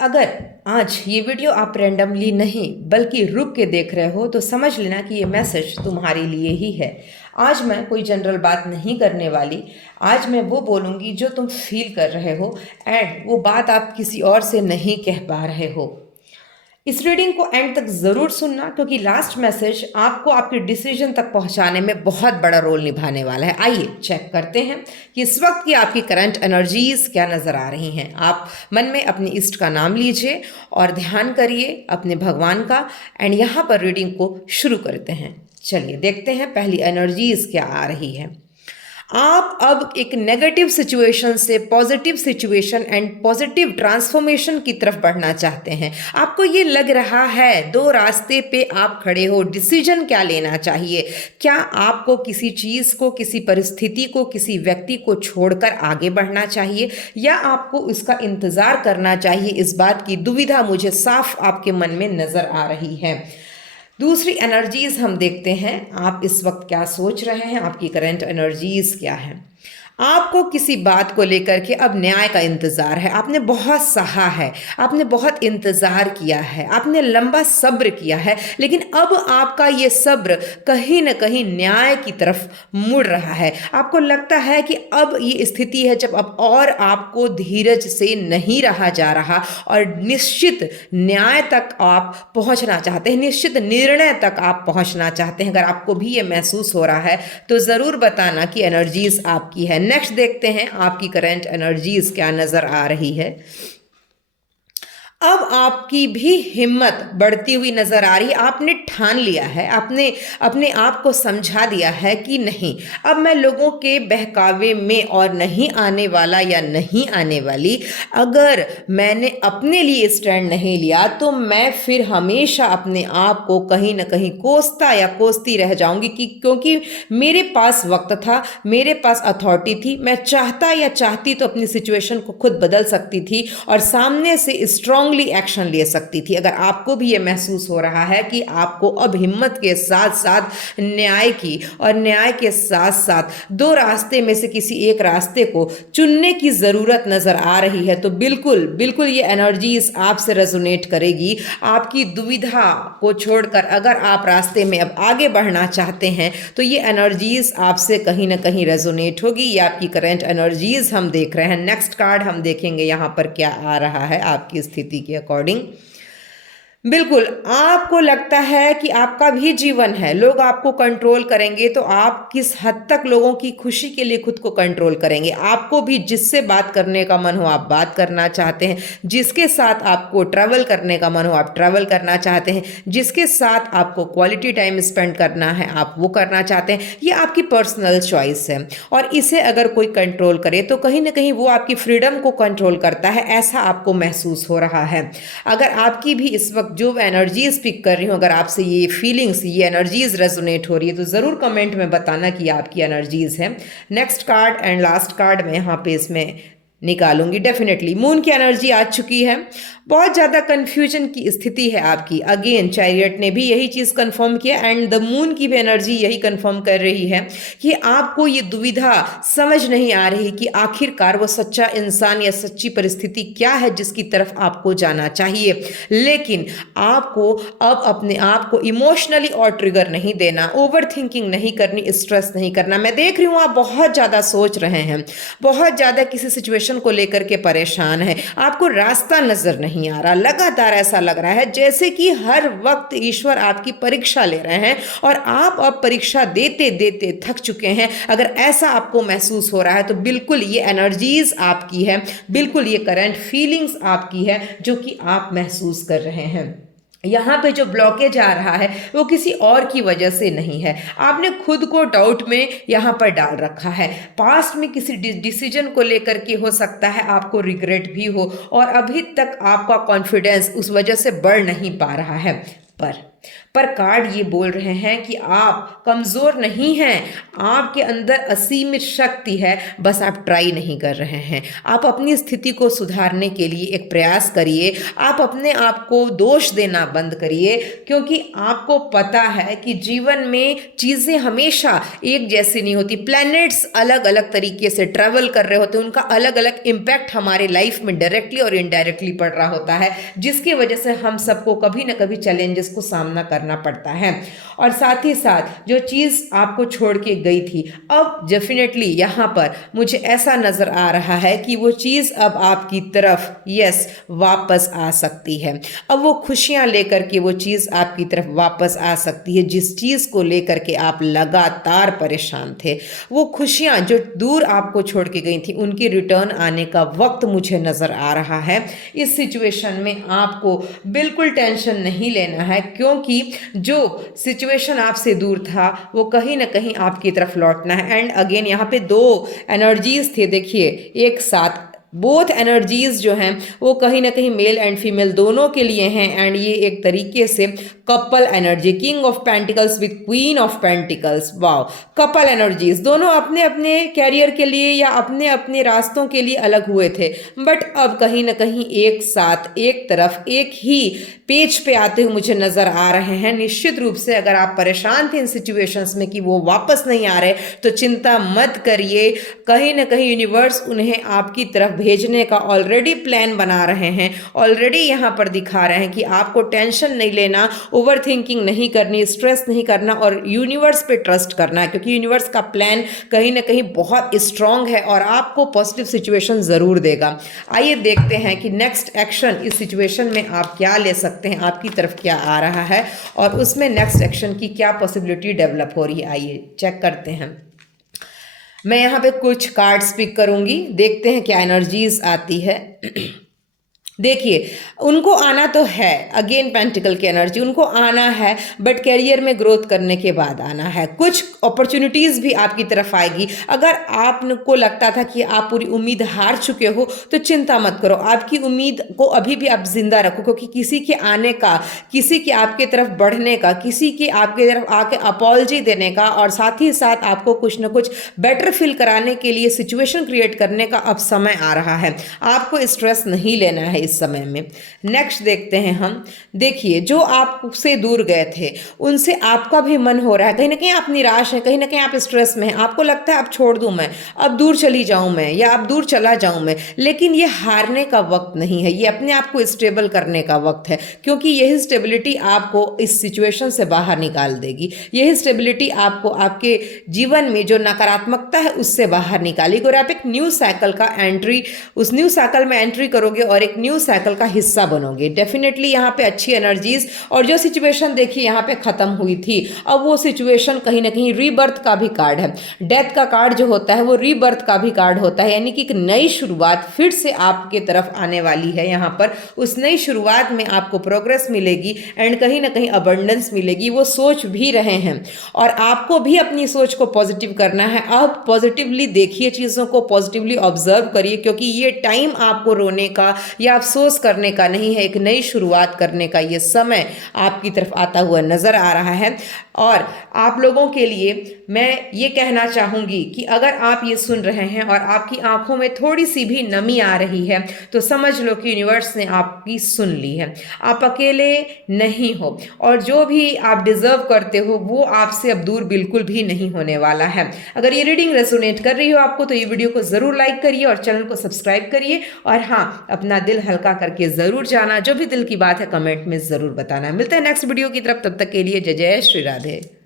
अगर आज ये वीडियो आप रैंडमली नहीं बल्कि रुक के देख रहे हो तो समझ लेना कि ये मैसेज तुम्हारे लिए ही है। आज मैं कोई जनरल बात नहीं करने वाली। आज मैं वो बोलूँगी जो तुम फील कर रहे हो एंड वो बात आप किसी और से नहीं कह पा रहे हो। इस रीडिंग को एंड तक ज़रूर सुनना क्योंकि लास्ट मैसेज आपको आपके डिसीजन तक पहुंचाने में बहुत बड़ा रोल निभाने वाला है। आइए चेक करते हैं कि इस वक्त की आपकी करंट एनर्जीज क्या नज़र आ रही हैं। आप मन में अपने इष्ट का नाम लीजिए और ध्यान करिए अपने भगवान का एंड यहाँ पर रीडिंग को शुरू करते हैं। चलिए देखते हैं पहली एनर्जीज क्या आ रही है। आप अब एक नेगेटिव सिचुएशन से positive situation and positive transformation की तरफ बढ़ना चाहते हैं। आपको ये लग रहा है दो रास्ते पे आप खड़े हो, डिसीजन क्या लेना चाहिए। क्या आपको किसी चीज़ को, किसी परिस्थिति को, किसी व्यक्ति को छोड़कर आगे बढ़ना चाहिए या आपको इसका इंतज़ार करना चाहिए। इस बात की दुविधा मुझे साफ आपके मन में नज़र आ रही है। दूसरी एनर्जीज हम देखते हैं आप इस वक्त क्या सोच रहे हैं, आपकी करंट एनर्जीज क्या है। आपको किसी बात को लेकर के अब न्याय का इंतज़ार है। आपने बहुत सहा है, आपने बहुत इंतज़ार किया है, आपने लंबा सब्र किया है, लेकिन अब आपका ये सब्र कहीं ना कहीं न्याय की तरफ मुड़ रहा है। आपको लगता है कि अब ये स्थिति है जब अब और आपको धीरज से नहीं रहा जा रहा और निश्चित न्याय तक आप पहुंचना चाहते हैं, निश्चित निर्णय तक आप पहुंचना चाहते हैं। अगर आपको भी ये महसूस हो रहा है तो ज़रूर बताना कि एनर्जीज आपकी है। नेक्स्ट देखते हैं आपकी करंट एनर्जीज क्या नजर आ रही है। अब आपकी भी हिम्मत बढ़ती हुई नजर आ रही है। आपने ठान लिया है, आपने अपने आप को समझा दिया है कि नहीं, अब मैं लोगों के बहकावे में और नहीं आने वाला या नहीं आने वाली। अगर मैंने अपने लिए स्टैंड नहीं लिया तो मैं फिर हमेशा अपने आप को कहीं ना कहीं कोसता या कोसती रह जाऊंगी क्योंकि मेरे पास वक्त था, मेरे पास अथॉरिटी थी। मैं चाहता या चाहती तो अपनी सिचुएशन को खुद बदल सकती थी और सामने से स्ट्रांग एक्शन ले सकती थी। अगर आपको भी ये महसूस हो रहा है कि आपको अब हिम्मत के साथ साथ न्याय की और न्याय के साथ साथ दो रास्ते में से किसी एक रास्ते को चुनने की जरूरत नजर आ रही है तो बिल्कुल बिल्कुल ये एनर्जीज आपसे रेजोनेट करेगी। आपकी दुविधा को छोड़कर अगर आप रास्ते में अब आगे बढ़ना चाहते हैं तो ये एनर्जीज आपसे कहीं ना कहीं रेजोनेट होगी। ये आपकी करंट एनर्जीज हम देख रहे हैं। नेक्स्ट कार्ड हम देखेंगे यहाँ पर क्या आ रहा है आपकी स्थिति के अकॉर्डिंग। बिल्कुल आपको लगता है कि आपका भी जीवन है, लोग आपको कंट्रोल करेंगे तो आप किस हद तक लोगों की खुशी के लिए खुद को कंट्रोल करेंगे। आपको भी जिससे बात करने का मन हो आप बात करना चाहते हैं, जिसके साथ आपको ट्रैवल करने का मन हो आप ट्रैवल करना चाहते हैं, जिसके साथ आपको क्वालिटी टाइम स्पेंड करना है आप वो करना चाहते हैं। ये आपकी पर्सनल चॉइस है और इसे अगर कोई कंट्रोल करे तो कहीं ना कहीं वो आपकी फ्रीडम को कंट्रोल करता है, ऐसा आपको महसूस हो रहा है। अगर आपकी भी इस वक्त जो एनर्जीज पिक कर रही हूँ, अगर आपसे ये फीलिंग्स, ये एनर्जीज रेजोनेट हो रही है तो ज़रूर कमेंट में बताना कि आपकी एनर्जीज है। Next card and last card मैं यहाँ पे इसमें निकालूंगी। डेफिनेटली मून की एनर्जी आ चुकी है। बहुत ज़्यादा कंफ्यूजन की स्थिति है आपकी। अगेन चैरियट ने भी यही चीज़ कंफर्म किया एंड द मून की भी एनर्जी यही कंफर्म कर रही है कि आपको ये दुविधा समझ नहीं आ रही कि आखिरकार वो सच्चा इंसान या सच्ची परिस्थिति क्या है जिसकी तरफ आपको जाना चाहिए। लेकिन आपको अब अपने आप को इमोशनली और ट्रिगर नहीं देना, ओवर थिंकिंग नहीं करनी, स्ट्रेस नहीं करना। मैं देख रही हूँ आप बहुत ज़्यादा सोच रहे हैं, बहुत ज़्यादा किसी सिचुएशन को लेकर के परेशान है, आपको रास्ता नजर नहीं आ रहा। लगातार ऐसा लग रहा है जैसे कि हर वक्त ईश्वर आपकी परीक्षा ले रहे हैं और आप अब परीक्षा देते देते थक चुके हैं। अगर ऐसा आपको महसूस हो रहा है तो बिल्कुल ये एनर्जीज आपकी है, बिल्कुल ये करंट फीलिंग्स आपकी है जो कि आप महसूस कर रहे हैं। यहाँ पे जो ब्लॉकेज आ रहा है वो किसी और की वजह से नहीं है, आपने खुद को डाउट में यहाँ पर डाल रखा है। पास्ट में किसी डिसीजन को लेकर के हो सकता है आपको रिग्रेट भी हो और अभी तक आपका कॉन्फिडेंस उस वजह से बढ़ नहीं पा रहा है। पर पर कार्ड ये बोल रहे हैं कि आप कमज़ोर नहीं हैं, आपके अंदर असीमित शक्ति है, बस आप ट्राई नहीं कर रहे हैं। आप अपनी स्थिति को सुधारने के लिए एक प्रयास करिए, आप अपने आप को दोष देना बंद करिए, क्योंकि आपको पता है कि जीवन में चीज़ें हमेशा एक जैसी नहीं होती। प्लैनेट्स अलग अलग तरीके से ट्रैवल कर रहे होते हैं, उनका अलग अलग इम्पैक्ट हमारे लाइफ में डायरेक्टली और इनडायरेक्टली पड़ रहा होता है, जिसकी वजह से हम सबको कभी ना कभी चैलेंजेस को सामना करना पड़ता है। और साथ ही साथ जो चीज़ आपको छोड़ के गई थी, अब डेफिनेटली यहाँ पर मुझे ऐसा नज़र आ रहा है कि वो चीज़ अब आपकी तरफ यस वापस आ सकती है। अब वो खुशियाँ लेकर के वो चीज़ आपकी तरफ वापस आ सकती है, जिस चीज़ को लेकर के आप लगातार परेशान थे। वो खुशियाँ जो दूर आपको छोड़ के गई थी, उनकी रिटर्न आने का वक्त मुझे नज़र आ रहा है। इस सिचुएशन में आपको बिल्कुल टेंशन नहीं लेना है, क्योंकि जो सिचुएशन आपसे दूर था वो कहीं ना कहीं आपकी तरफ लौटना है। एंड अगेन यहाँ पे दो एनर्जीज थे, देखिए एक साथ बोथ एनर्जीज जो हैं वो कहीं ना कहीं मेल एंड फीमेल दोनों के लिए हैं। एंड ये एक तरीके से couple energy, king of pentacles with queen of pentacles, wow, couple energies दोनों अपने अपने कैरियर के लिए या अपने अपने रास्तों के लिए अलग हुए थे, बट अब कहीं ना कहीं एक साथ एक तरफ एक ही पेज पे आते हुए मुझे नजर आ रहे हैं। निश्चित रूप से अगर आप परेशान थे इन सिचुएशंस में कि वो वापस नहीं आ रहे, तो चिंता मत करिए, कहीं ना कहीं यूनिवर्स उन्हें आपकी तरफ भेजने का ऑलरेडी प्लान बना रहे हैं, ऑलरेडी यहाँ पर दिखा रहे हैं कि आपको टेंशन नहीं लेना, ओवर थिंकिंग नहीं करनी, स्ट्रेस नहीं करना और यूनिवर्स पे ट्रस्ट करना है, क्योंकि यूनिवर्स का प्लान कहीं ना कहीं बहुत स्ट्रांग है और आपको पॉजिटिव सिचुएशन ज़रूर देगा। आइए देखते हैं कि नेक्स्ट एक्शन इस सिचुएशन में आप क्या ले सकते हैं, आपकी तरफ क्या आ रहा है और उसमें नेक्स्ट एक्शन की क्या पॉसिबिलिटी डेवलप हो रही है। आइए चेक करते हैं। मैं यहाँ पे कुछ कार्ड्स पिक करूँगी, देखते हैं क्या एनर्जीज आती है। देखिए उनको आना तो है, अगेन पेंटिकल की एनर्जी, उनको आना है बट कैरियर में ग्रोथ करने के बाद आना है। कुछ अपॉर्चुनिटीज़ भी आपकी तरफ आएगी। अगर आपको लगता था कि आप पूरी उम्मीद हार चुके हो, तो चिंता मत करो, आपकी उम्मीद को अभी भी आप जिंदा रखो, क्योंकि किसी के आने का, किसी के आपके तरफ बढ़ने का, किसी के आपके तरफ आके अपॉलजी देने का और साथ ही साथ आपको कुछ ना कुछ बेटर फील कराने के लिए सिचुएशन क्रिएट करने का अब समय आ रहा है। आपको स्ट्रेस नहीं लेना है इस समय में। नेक्स्ट देखते हैं हम। देखिए जो आपसे दूर गए थे उनसे आपका भी मन हो रहा है, कहीं ना कहीं आप निराश हैं, कहीं ना कहीं आप स्ट्रेस में हैं, आपको लगता है अब छोड़ दूं मैं, अब दूर चली जाऊं मैं या अब दूर चला जाऊं मैं। लेकिन ये हारने का वक्त नहीं है, ये अपने आप को स्टेबल करने का वक्त है, क्योंकि यही स्टेबिलिटी आपको इस सिचुएशन से बाहर निकाल देगी। यही स्टेबिलिटी आपको आपके जीवन में जो नकारात्मकता है उससे बाहर निकालेगी और आप एक न्यू साइकिल का एंट्री, उस न्यू साइकिल में एंट्री करोगे और एक न्यू साइकिल का हिस्सा बनोगे। डेफिनेटली यहाँ पे अच्छी एनर्जीज, और जो सिचुएशन देखिए यहाँ पे खत्म हुई थी, अब वो सिचुएशन कहीं ना कहीं रीबर्थ का भी कार्ड है। डेथ का कार्ड जो होता है वो रीबर्थ का भी कार्ड होता है, यानी कि एक नई शुरुआत फिर से आपके तरफ आने वाली है। यहाँ पर उस नई शुरुआत में आपको प्रोग्रेस मिलेगी एंड कहीं ना कहीं अबंडेंस मिलेगी। वो सोच भी रहे हैं और आपको भी अपनी सोच को पॉजिटिव करना है। अब पॉजिटिवली देखिए चीज़ों को, पॉजिटिवली ऑब्जर्व करिए, क्योंकि ये टाइम आपको रोने का या अफसोस करने का नहीं है, एक नई शुरुआत करने का ये समय आपकी तरफ आता हुआ नजर आ रहा है। और आप लोगों के लिए मैं ये कहना चाहूँगी कि अगर आप ये सुन रहे हैं और आपकी आंखों में थोड़ी सी भी नमी आ रही है, तो समझ लो कि यूनिवर्स ने आपकी सुन ली है। आप अकेले नहीं हो और जो भी आप डिजर्व करते हो वो आपसे अब दूर बिल्कुल भी नहीं होने वाला है। अगर ये रीडिंग रेजोनेट कर रही हो आपको, तो ये वीडियो को ज़रूर लाइक करिए और चैनल को सब्सक्राइब करिए। और हाँ, अपना दिल हल्का करके ज़रूर जाना, जो भी दिल की बात है कमेंट में ज़रूर बताना। मिलते हैं नेक्स्ट वीडियो की तरफ, तब तक के लिए जय जय श्री राधे।